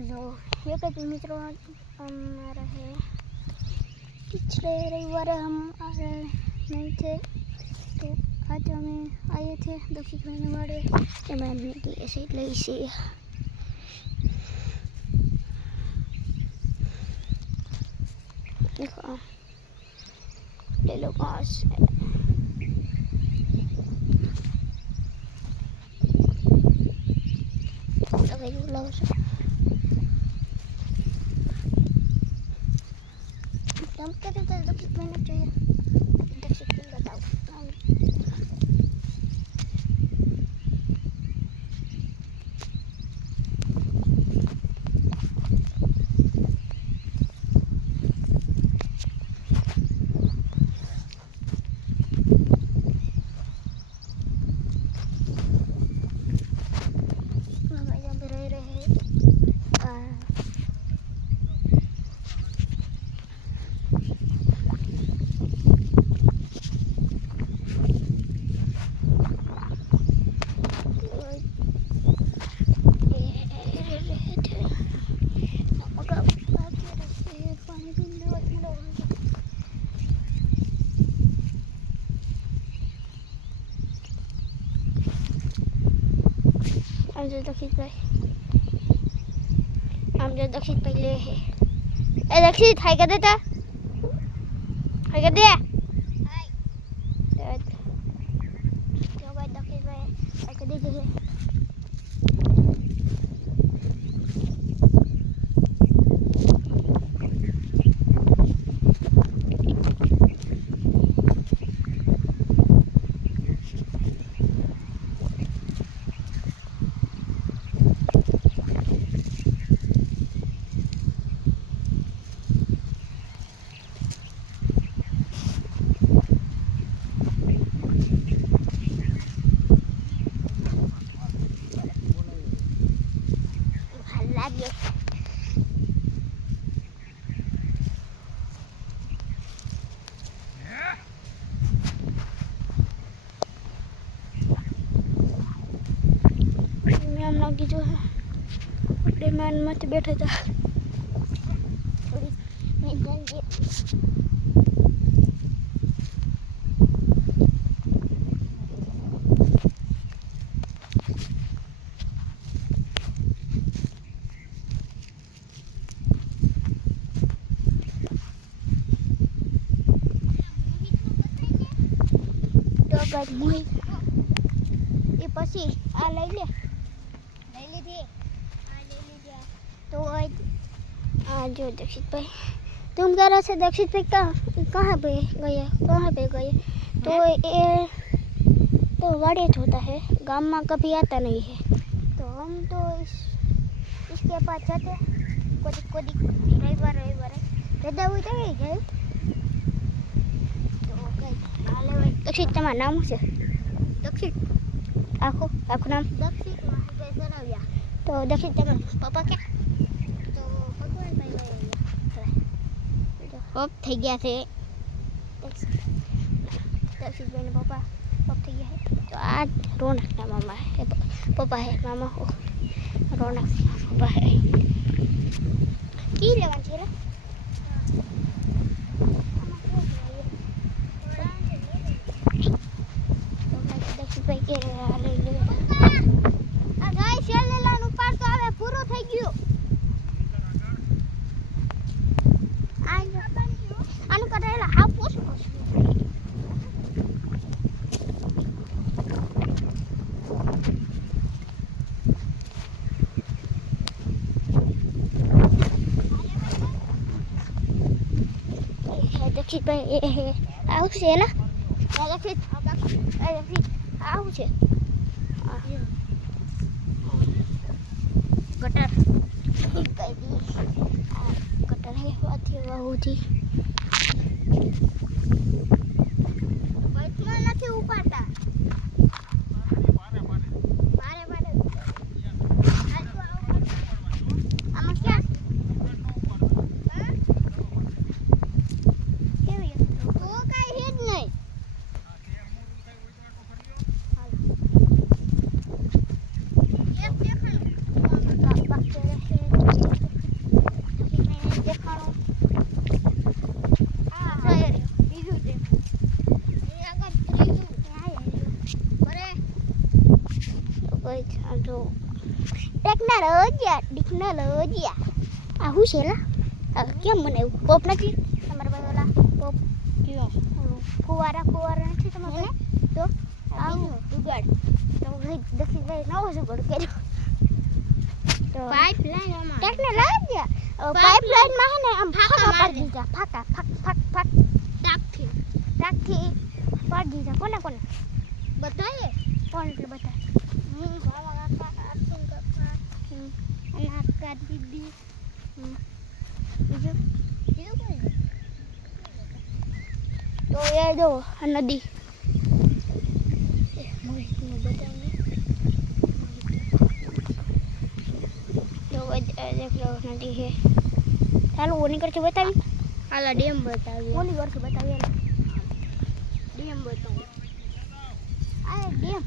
hello, ये कहते मित्रों हम आ रहे पिछले रविवार हम आ रहे नहीं थे, तो आज हमें आए थे दक्षिण महीने वाले मैंने की ऐसे ले से देखो ले लो पास हम कहते थे दक्षिण महीने चाहिए दक्षिण में बताओ आमचे दक्षिण पहिले है ए दक्षिण हाय कर देता हाय कर दे हाय तो भाई दक्षिण भाई हाय कर दे लगी जो है अपने मान मत बैठे था थोड़ी नहीं जाएंगे तो गाड़ी मुई ये पसी आ ले लीजिए तो आज जो दक्षिण भाई तुम जरा से दक्षिण भाई कहाँ पे गए तो ये तो वाड़ेच होता है गांव में कभी आता नहीं है तो हम तो इसके पास जाते कोदी रविवार रजा हुई तो गए तो हाले दक्षिण तुम्हारा नाम से दक्षिण आखो नाम दक्षिण तो दक्षिण पापा क्या तो भगवान भाई पप થઈ ગયા છે दक्षिण भाई ने पापा पप થઈ ગયા है तो आज रौनक ना मामा है पापा है मामा हो रौनक पापा है की लेवन છે रे तो दक्षिण भाई के ले आ गाइस ये लेलाનું પાર તો હવે પૂરો થઈ ગયો આનું કરેલા આ પોસ દક્ષિણ ભાઈ આવું છે ને દક્ષિણ આવું છે गटर गटर है बात वो जी बैठना નથી ઉપાડતા મારે આમાં ક્યાં કેવી તો કાઈ હેડ નહીં એક દેખાય ટેકનોલોજી આ શું છે લા કેમ બનાવ્યું પોપ નથી તમારા પાસે ઓલા પોપ કયો ફુવારા નથી તમારે તો આવું જુગાડ તો દક્ષિણભાઈ નવો જુગાડ કર્યો તો પાઇપલાઇન આમાં ટેકનોલોજી પાઇપલાઇન માં હે ને આમ ફાકા પાડી દીધા ફાકા ફાક ટાકથી પાડી દીધા કોને બતાય કોણ એટલે બતાય બાબા કાકા અર્જુન કાકા અને આકા દીદી બીજું કોઈ તો એ જો આ નદી देख लो नदी है चलो वो नहीं करके बताइए आला डैम बताइए वो नहीं करके बताइए डैम बताओ आ डैम